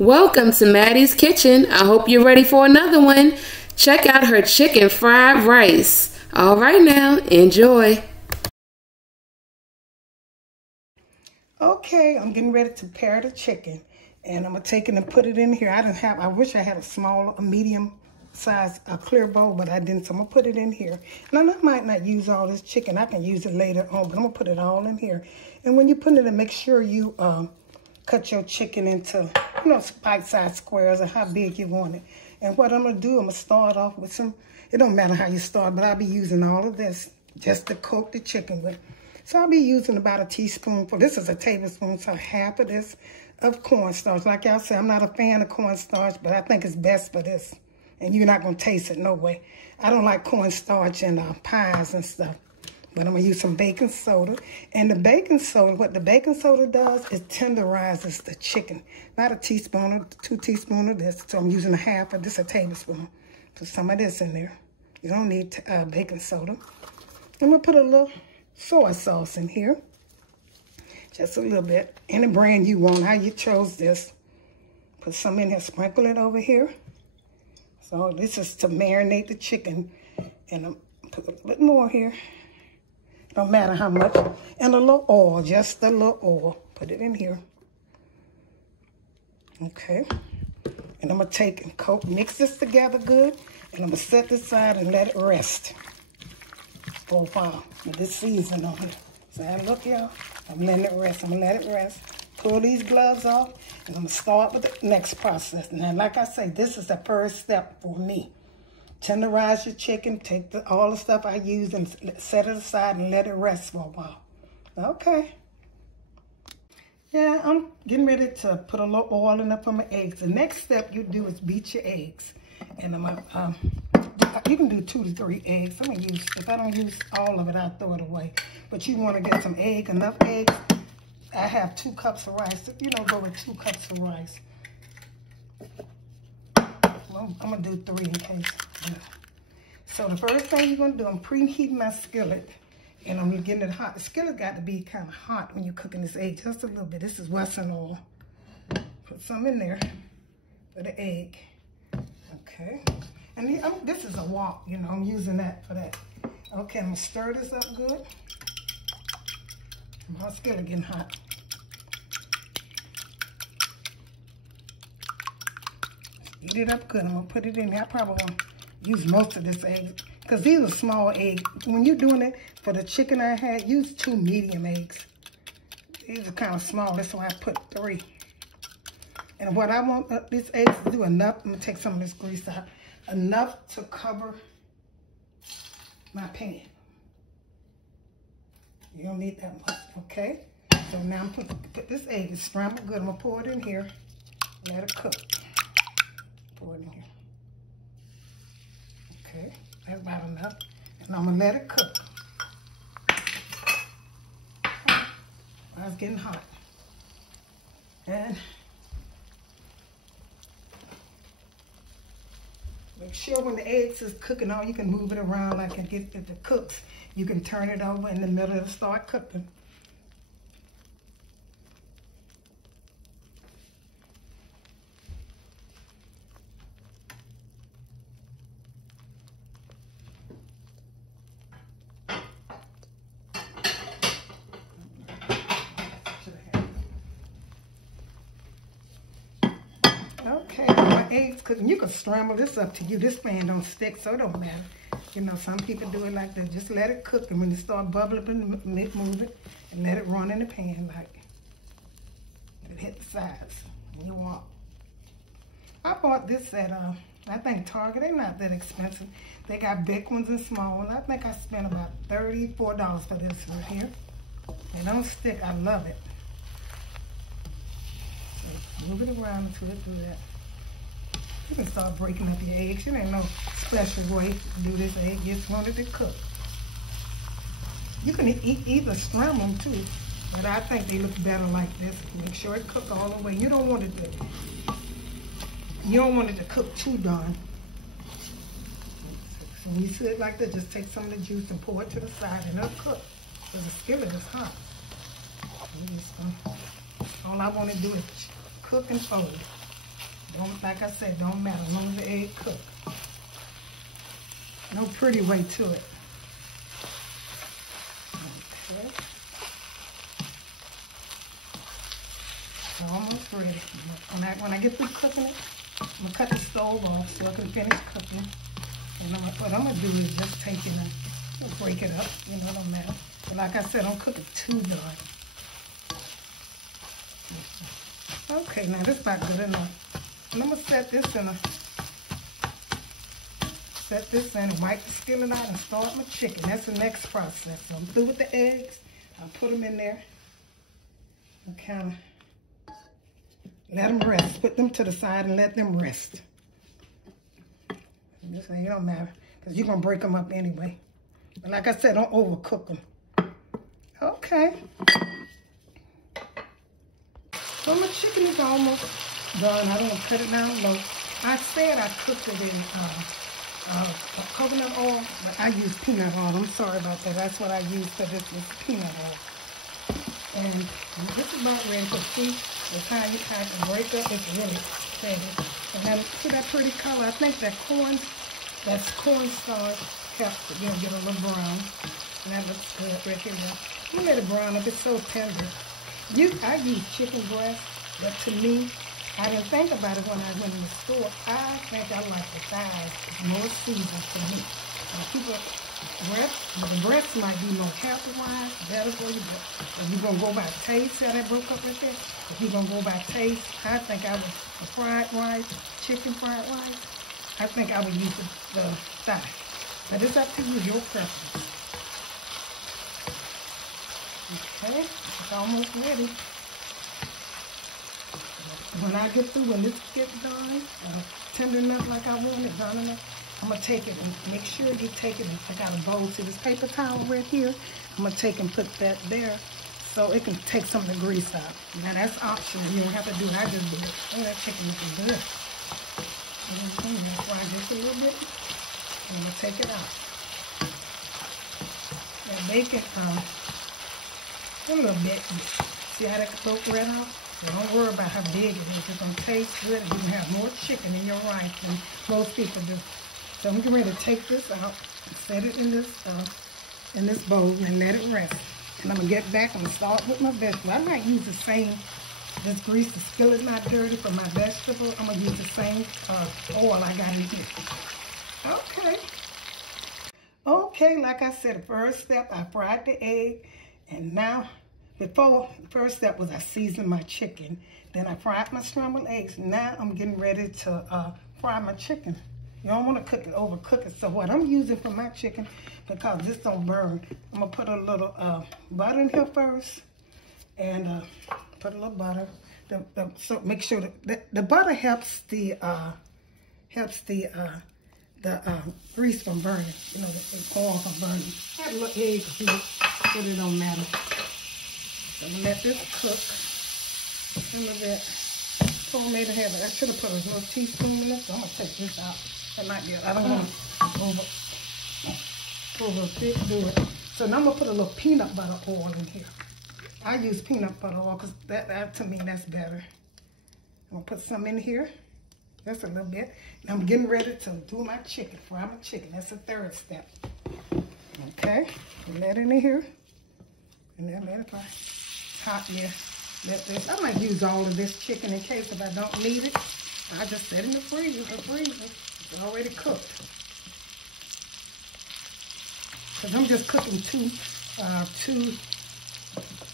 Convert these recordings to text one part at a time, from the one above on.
Welcome to Mattie's Kitchen. I hope you're ready for another one. Check out her chicken fried rice. All right now, enjoy. Okay, I'm getting ready to prepare the chicken. And I'm going to take it and put it in here. I wish I had a medium size, a clear bowl, but I didn't. So I'm going to put it in here. Now, I might not use all this chicken. I can use it later on, but I'm going to put it all in here. And when you put it in, make sure you cut your chicken into, bite-sized squares or how big you want it. And what I'm going to do, I'm going to start off with some, it don't matter how you start, but I'll be using all of this just to coat the chicken with. So I'll be using about a teaspoonful. This is a tablespoon, so half of this of cornstarch. Like y'all say, I'm not a fan of cornstarch, but I think it's best for this. And you're not going to taste it, no way. I don't like cornstarch in pies and stuff. But I'm going to use some baking soda. And the baking soda, what the baking soda does is tenderizes the chicken. About a teaspoon or 2 teaspoons of this. So I'm using a half of this, a tablespoon. Put some of this in there. You don't need baking soda. I'm going to put a little soy sauce in here. Just a little bit. Any brand you want, how you chose this. Put some in here, sprinkle it over here. So this is to marinate the chicken. And I'm put a little bit more here. Don't matter how much. And a little oil, just a little oil. Put it in here. Okay. And I'm going to take and mix this together good. And I'm going to set this aside and let it rest for a while with this seasoning on it. So look, y'all. I'm letting it rest. I'm going to let it rest. Pull these gloves off. And I'm going to start with the next process. Now, like I say, this is the first step for me. Tenderize your chicken, take all the stuff I use and set it aside and let it rest for a while. Okay. Yeah, I'm getting ready to put a little oil in there for my eggs. The next step you do is beat your eggs. And I'm gonna, you can do 2 to 3 eggs. I'm gonna use, if I don't use all of it, I'll throw it away. But you wanna get some enough eggs. I have 2 cups of rice. Go with 2 cups of rice. Well, I'm going to do 3 in case. Yeah. So the first thing you're going to do, I'm preheating my skillet. And I'm getting it hot. The skillet got to be kind of hot when you're cooking this egg. Just a little bit. This is Western oil. Put some in there for the egg. Okay. And this is a wok. I'm using that for that. Okay, I'm going to stir this up good. My skillet getting hot. Eat it up good. I'm going to put it in there. I probably won't use most of this egg because these are small eggs. When you're doing it for the chicken I had, use 2 medium eggs. These are kind of small. That's why I put 3. And what I want these eggs to do enough, I'm going to take some of this grease out, enough to cover my pan. You don't need that much, okay? So now I'm going to put this egg, it's scrambled good. I'm going to pour it in here, let it cook. Pour it in here. Okay, that's about enough. And I'm going to let it cook. It's getting hot. And make sure when the eggs is cooking on, you can move it around like it gets, if it cooks. You can turn it over in the middle and start cooking. Okay, my eggs cooking. You can scramble this up to you. This pan don't stick, so it don't matter. Some people do it like that. Just let it cook, and when it start bubbling, move it, and let it run in the pan like it hit the sides. And you want. I bought this at I think Target. They're not that expensive. They got big ones and small ones. I think I spent about $34 for this right here. They don't stick. I love it. So move it around until it do that. You can start breaking up your eggs. There ain't no special way to do this egg. You just want it to cook. You can either scramble them too, but I think they look better like this. Make sure it cook all the way. You don't want it to cook too done. So when you see it like this, just take some of the juice and pour it to the side and it'll cook. So the skillet is hot. All I want to do is cook and fold. Like I said, don't matter as long as the egg cook. No pretty way to it. Okay. It's almost ready. When I get through cooking it, I'm gonna cut the stove off so I can finish cooking. And what I'm gonna do is just take it and break it up. You know, no matter. But like I said, don't cook it too dark. Okay, now this is about good enough. And I'm gonna set this in and wipe the skillet out and start my chicken. That's the next process. So I'm through with the eggs. I'll put them in there and kind of let them rest. Put them to the side and let them rest. This ain't don't matter because you're gonna break them up anyway. But like I said, don't overcook them. Okay. So my chicken is almost done. I don't cut it down low. I said I cooked it in coconut oil, but I use peanut oil. I'm sorry about that. That's what I used for this was peanut oil. And this is about ready to see the time you kind of break up. It's really ready. And then see that pretty color? I think that's cornstarch helps it, get a little brown. And that looks good right here. You let it brown up. It's so tender. I use chicken breast, but to me, I didn't think about it when I went in the store. I think I like the thighs. It's more seasoned to me. The breast might be more healthy-wise, better for you. But if you're going to go by taste, see how that broke up right there? If you're going to go by taste, I think I would, chicken fried rice, I think I would use the thigh. But it's up to you, your preference. Okay, it's almost ready. When this gets done, tender enough like I want it, done enough, I'm going to take it and make sure you take it and take out a bowl. See this paper towel right here? I'm going to take and put that there so it can take some of the grease out. Now that's optional. You don't have to do it. I just do it. Oh, that chicken looking good. I'm going to fry this a little bit. And I'm going to take it out. That bacon, a little bit. See how that broke right off? So don't worry about how big it is. It's going to taste good. You can have more chicken in your rice than most people do. So I'm getting ready to take this out and set it in this bowl and let it rest. And I'm going to get back and start with my vegetable. I might use the same, this grease, the skillet not dirty for my vegetable. I'm going to use the same oil I got in here. Okay. Okay, like I said, the first step, I fried the egg. And now, before, the first step was I seasoned my chicken. Then I fried my scrambled eggs. Now I'm getting ready to fry my chicken. You don't want to overcook it. So what I'm using for my chicken, because this don't burn, I'm going to put a little butter in here first. And put a little butter. So make sure that the butter helps the grease from burning. You know, the oil from burning. Add a little egg if but it don't matter. So I'm going to let this cook. Some of that homemade heavy. I should have put a little teaspoon in it, so I'm going to take this out. That might be, I don't want to overdo it. So now I'm going to put a little peanut butter oil in here. I use peanut butter oil because that to me, that's better. I'm going to put some in here. Just a little bit. And I'm getting ready to do my chicken, fry my chicken. That's the third step. Okay, put that in here. And then let it fry. Hot there. I might use all of this chicken in case if I don't need it. I just set it in the freezer. It's already cooked. Because I'm just cooking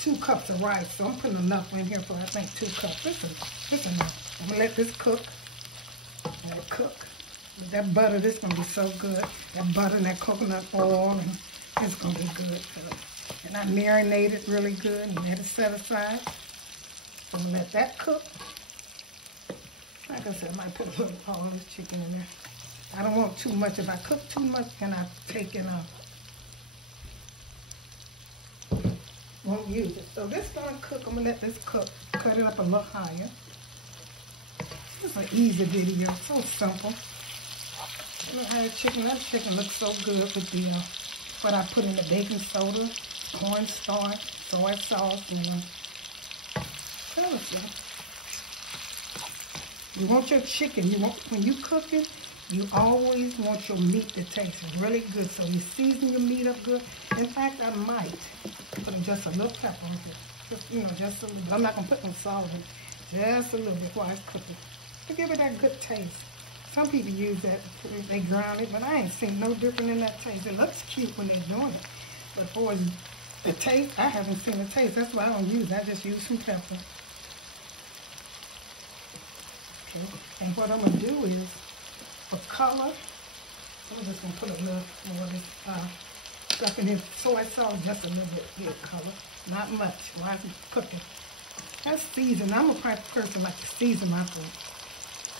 two cups of rice. So I'm putting enough in here for I think 2 cups. This is enough. I'm gonna let this cook. Let it cook. With that butter, this is gonna be so good. That butter and that coconut oil, and it's gonna be good. And I marinate it really good and let it set aside. So I'm gonna let that cook. Like I said, I might put a little all this chicken in there. I don't want too much. If I cook too much, then I take it out. Won't use it. So this is gonna cook. I'm gonna let this cook. Cut it up a little higher. It's an easy video. So simple. Look how the chicken. That chicken looks so good with the what I put in the baking soda, cornstarch, soy sauce, and You want your chicken, when you cook it, you always want your meat to taste really good. So you season your meat up good. In fact, I might put just a little pepper on here. Just a little bit. I'm not going to put no salt in it. Just a little bit while it's cooking. To give it that good taste. Some people use that, they ground it, but I ain't seen no different in that taste. It looks cute when they're doing it. But for the taste, I haven't seen the taste. That's why I don't use it. I just use some pepper. Okay. And what I'm going to do is, for color, I'm just going to put a little more of this stuff in here. Soy sauce, just a little bit here, color. Not much while it's cooking. That's seasoned. I'm a type of person like to season my food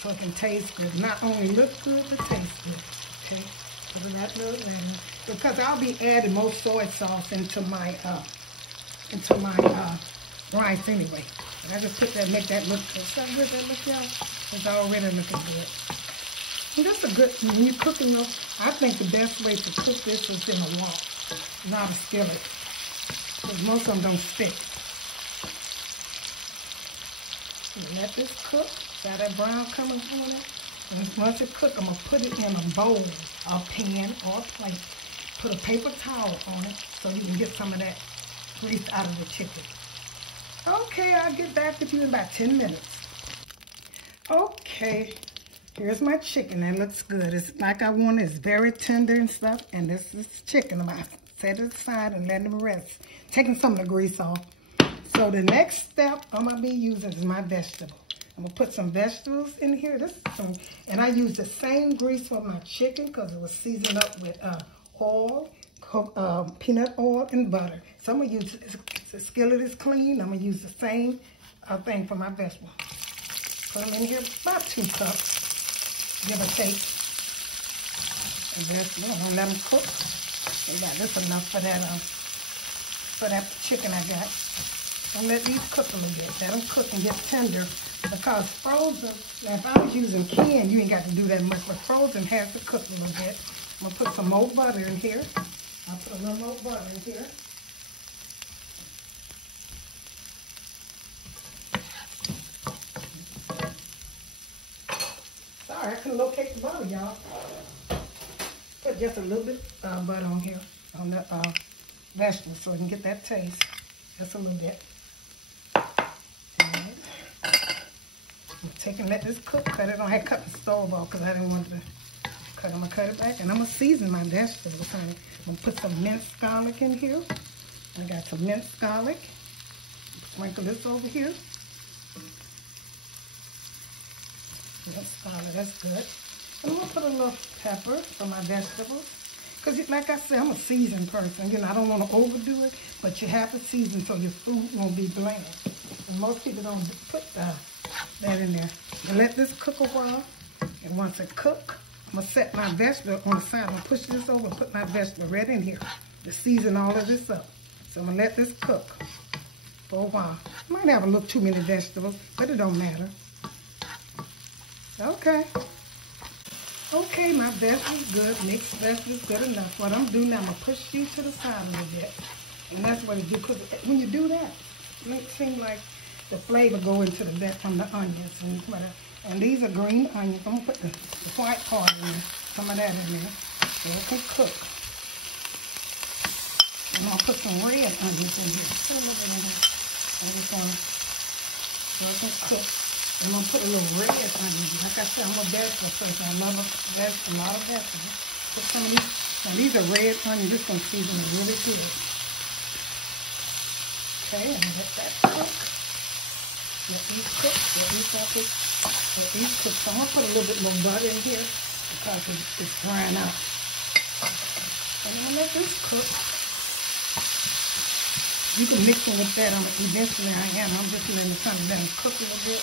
so it can taste good. Not only look good, but taste good. Okay? Put that little in. Because I'll be adding more soy sauce into my rice anyway. And I just put that, make that look good. See how good that look, y'all? It's already looking good. And that's a good, when you're cooking those, I think the best way to cook this is in a wok, not a skillet. Because most of them don't stick. Let this cook. Got that brown coming on it. And once it cooks, I'm going to put it in a bowl, a pan, or a plate. Put a paper towel on it so you can get some of that grease out of the chicken. Okay, I'll get back with you in about 10 minutes. Okay, here's my chicken. That looks good. It's like I want it. It's very tender and stuff. And this is chicken. I'm going to set it aside and let it rest. Taking some of the grease off. So the next step I'm going to be using is my vegetable. I'm going to put some vegetables in here. And I use the same grease for my chicken because it was seasoned up with oil, peanut oil, and butter. So I'm going to use, the skillet is clean. I'm going to use the same thing for my vegetables. Put them in here, about 2 cups, give or take. And I'm going to let them cook. They got this enough for that chicken I got. And let these cook a little bit. Let them cook and get tender. Because frozen, now if I was using canned, you ain't got to do that much. But frozen has to cook a little bit. I'm going to put some more butter in here. I'll put a little more butter in here. Sorry, I couldn't locate the butter, y'all. Put just a little bit of butter on here, on the vegetables, so I can get that taste. Just a little bit. Let this cook. Cut it on. I had cut the stove off because I didn't want to cut. I'm going to cut it back. And I'm going to season my vegetables, honey. I'm going to put some minced garlic in here. I got some minced garlic. Sprinkle this over here. Minced garlic, that's good. And I'm going to put a little pepper for my vegetables. Because like I said, I'm a seasoned person. You know, I don't want to overdo it, but you have to season so your food won't be bland. And most people don't put that in there. And let this cook a while. And once it cooks, I'm going to set my vegetable on the side. I'm going to push this over and put my vegetable right in here to season all of this up. So I'm going to let this cook for a while. Might have a little too many vegetables, but it don't matter. Okay. Okay, my vegetables good. Mixed vegetables good enough. What I'm doing now, I'm going to push these to the side a little bit. And that's what it do. Because when you do that, it makes it seem like the flavor go into the from the onions and whatever. And these are green onions. I'm going to put the white part in there. Some of that in there. So it can cook. And I'm going to put some red onions in here. Put a little bit in here. I just want to, so it can cook. I'm going to put a little red onions. Like I said, I'm a vegetable person. I love a lot of vegetables. Put some of these. Now these are red onions. This is going to season it really good. Okay, and let that cook. Let these cook. Let these cook. So I'm going to put a little bit more butter in here because it's drying out. And I'm going to let this cook. You can mix them with that eventually I'm just letting it kind of let them cook a little bit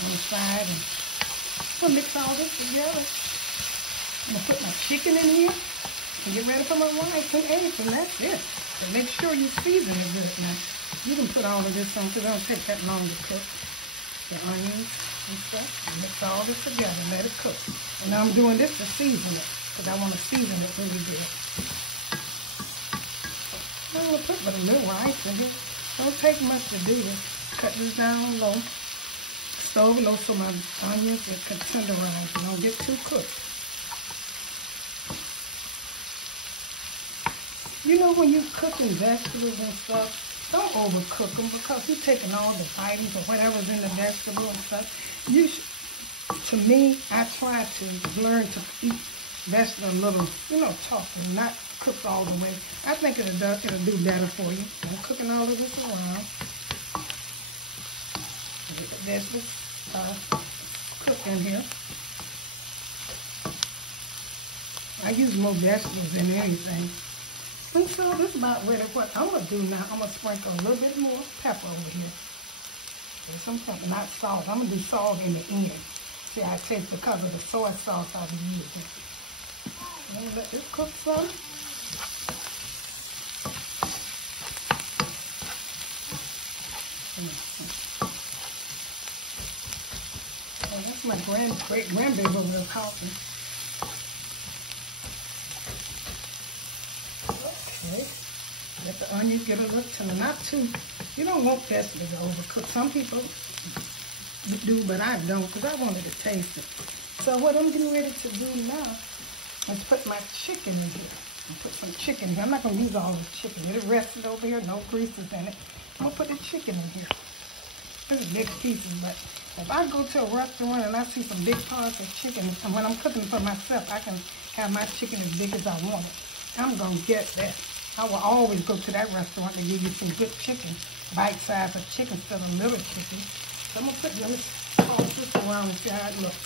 on the side. And I'm going to mix all this together. I'm going to put my chicken in here and get ready for my rice and eggs, and that's it. So make sure you season it good now. You can put all of this on because it don't take that long to cook. The onions and stuff. Mix all this together and let it cook. And now I'm doing this to season it because I want to season it really good. I'm going to put a little rice in here. Don't take much to do this. Cut this down low. stove low so my onions can tenderize and don't get too cooked. You know, when you're cooking vegetables and stuff, don't overcook them because you're taking all the vitamins or whatever's in the vegetable and stuff. To me, I try to learn to eat vegetables a little, you know, tough and not cooked all the way. I think it'll do better for you. I'm cooking all of this around. Get the vegetables cooked in here. I use more vegetables than anything. And so this is about ready. What I'm going to do now, I'm going to sprinkle a little bit more pepper over here. There's some pepper, not salt. I'm going to do salt in the end. See, I taste because of the soy sauce I'll be using. I'm going to let this cook some. Oh, that's my great-grandbaby over there talking. Okay. Let the onions get a little tender. Not too, you don't want vegetables to overcook. Some people do, but I don't because I wanted to taste it. So what I'm getting ready to do now is put my chicken in here. I'm put some chicken in here. I'm not going to use all this chicken. It rested over here, no greases in it. I'm going to put the chicken in here. This is big pieces, but if I go to a restaurant and I see some big parts of chicken, and when I'm cooking for myself, I can have my chicken as big as I want it. I'm going to get that. I will always go to that restaurant to give you some good chicken, bite size of chicken instead of little chicken. So I'm going to put this, toss this around and see how it looks.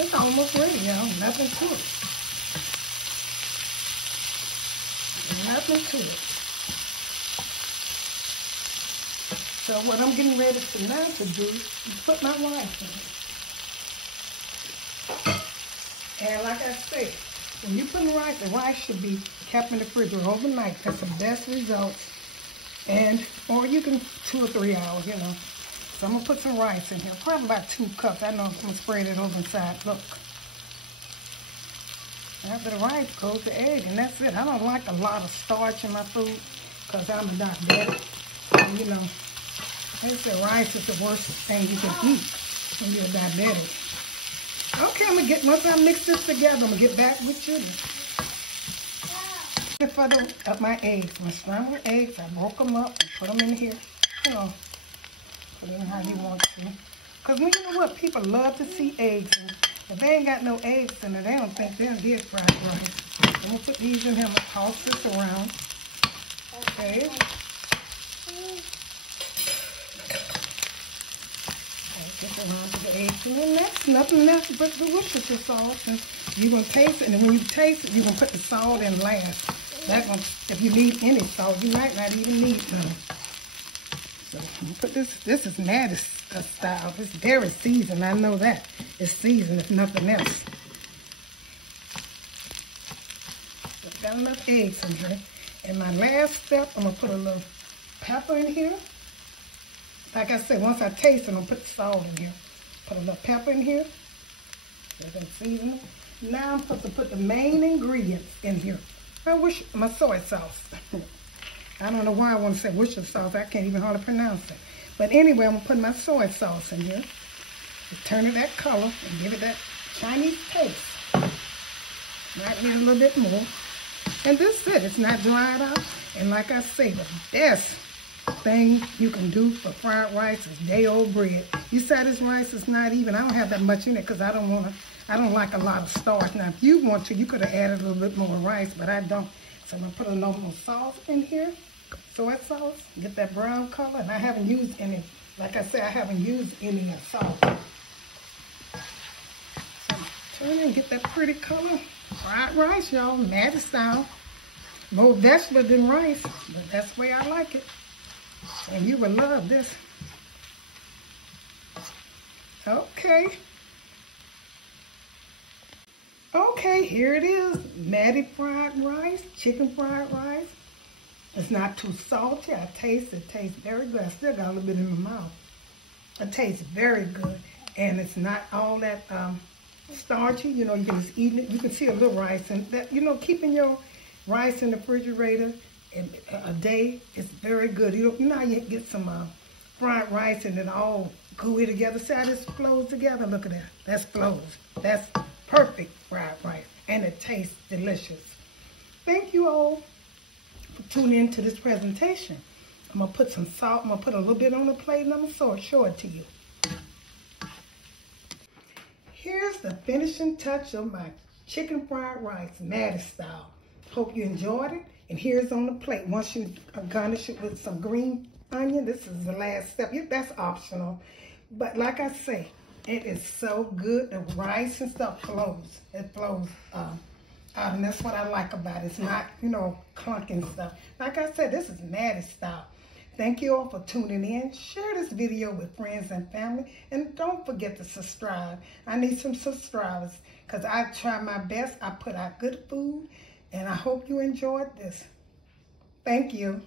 It's almost ready, y'all. Nothing to it. Nothing to it. So what I'm getting ready to now to do is put my rice in. And like I said, when you put in rice, the rice should be kept in the refrigerator overnight. That's the best result. Or you can 2 or 3 hours, you know. So I'm going to put some rice in here. Probably about 2 cups. I know I'm going to spread it over inside. Look. After the rice goes the egg, and that's it. I don't like a lot of starch in my food because I'm a diabetic. And, you know, they say rice is the worst thing you can eat when you're a diabetic. Okay, once I mix this together, I'm going to get back with you. For my eggs, my scrambled eggs, I broke them up and put them in here. You know, put them how you want to. Because you know what? People love to see eggs. And if they ain't got no eggs in it, they don't think they'll get fried rice. I'm going to put these in here. I'm going to toss this around. Okay. Get around to the eggs. And then that's nothing else but the Worcestershire sauce. And you're going to taste it. And when you taste it, you're going to put the salt in last. That one, if you need any salt, you might not even need some. So I'm going to put this is Mattie style. It's very seasoned. I know that. It's seasoned, if nothing else. So I've got enough eggs in here. And my last step, I'm going to put a little pepper in here. Like I said, once I taste it, I'm going to put the salt in here. Put a little pepper in here. Then season it. Now I'm supposed to put the main ingredients in here. My soy sauce. I don't know why I want to say Worcestershire sauce. I can't even hardly pronounce it. But anyway, I'm going to put my soy sauce in here. Turn it that color and give it that Chinese taste. Might need a little bit more. And this is it. It's not dried out. And like I say, the best thing you can do for fried rice is day-old bread. You say this rice is not even. I don't have that much in it because I don't like a lot of starch. Now, if you want to, you could have added a little bit more rice, but I don't. So I'm going to put a little more sauce in here, soy sauce, get that brown color. And I haven't used any, like I said, I haven't used any sauce. So turn it and get that pretty color. Fried rice, y'all, Mattie style. More vegetable than rice, but that's the way I like it. And you will love this. Okay. Okay, here it is. Mattie fried rice, chicken fried rice. It's not too salty. I taste it. It tastes very good. I still got a little bit in my mouth. It tastes very good. And it's not all that starchy. You know, you can just eat it. You can see a little rice. And that, you know, keeping your rice in the refrigerator a day is very good. You know how you get some fried rice and it all gooey together. See how this flows together? Look at that. That's flows. That's perfect fried rice. And it tastes delicious. Thank you all for tuning into this presentation. I'm going to put some salt. I'm going to put a little bit on the plate and I'm going to show it to you. Here's the finishing touch of my chicken fried rice, Mattie style. Hope you enjoyed it. And here's on the plate. Once you garnish it with some green onion, this is the last step. That's optional. But like I say, it is so good. The rice and stuff flows. It flows out. And that's what I like about it. It's not, you know, clunking stuff. Like I said, this is Mattie style. Thank you all for tuning in. Share this video with friends and family. And don't forget to subscribe. I need some subscribers because I try my best. I put out good food. And I hope you enjoyed this. Thank you.